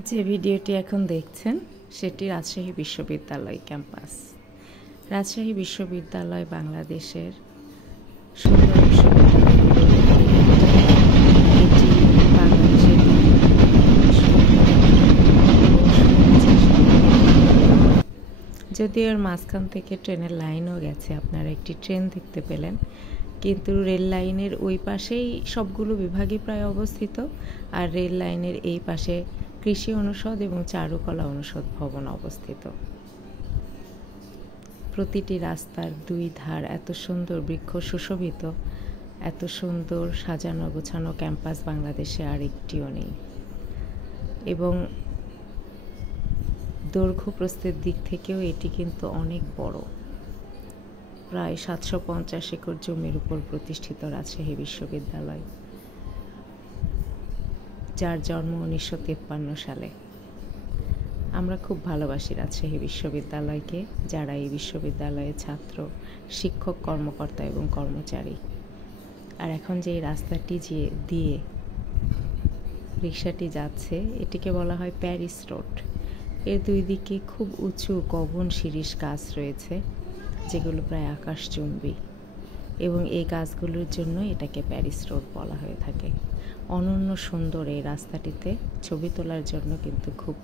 যে ভিডিওটি এখন দেখছেন সেটি রাজশাহী বিশ্ববিদ্যালয় ক্যাম্পাস। রাজশাহী বিশ্ববিদ্যালয় বাংলাদেশের সুন্দর বিশ্ববিদ্যালয়গুলোর মধ্যে এটি বাংলাদেশের যদিও এর মাঝখান থেকে ট্রেনের লাইনও গেছে, আপনারা একটি ট্রেন দেখতে পেলেন, কিন্তু রেল লাইনের ওই পাশেই সবগুলো বিভাগই প্রায় অবস্থিত। আর রেল লাইনের এই পাশে কৃষি অনুষদ এবং চারুকলা অনুষদ ভবন অবস্থিত। প্রতিটি রাস্তার দুই ধার এত সুন্দর বৃক্ষ সুশোভিত, এত সুন্দর সাজানো গোছানো ক্যাম্পাস বাংলাদেশে আর একটিও নেই। এবং দৈর্ঘ্য প্রস্থের দিক থেকেও এটি কিন্তু অনেক বড়। প্রায় 750 একর জমির উপর প্রতিষ্ঠিত রাজশাহী বিশ্ববিদ্যালয়, যার জন্ম 1953 সালে। আমরা খুব ভালোবাসি রাজশাহী বিশ্ববিদ্যালয়কে, যারা এই বিশ্ববিদ্যালয়ের ছাত্র, শিক্ষক, কর্মকর্তা এবং কর্মচারী। আর এখন যে রাস্তাটি দিয়ে রিক্সাটি যাচ্ছে, এটিকে বলা হয় প্যারিস রোড। এর দুই দিকে খুব উঁচু গগন শিরীষ গাছ রয়েছে, যেগুলো প্রায় আকাশচুম্বী, এবং এই গাছগুলোর জন্য এটাকে প্যারিস রোড বলা হয়ে থাকে। অনন্য সুন্দর এই রাস্তাটিতে ছবি তোলার জন্য কিন্তু খুব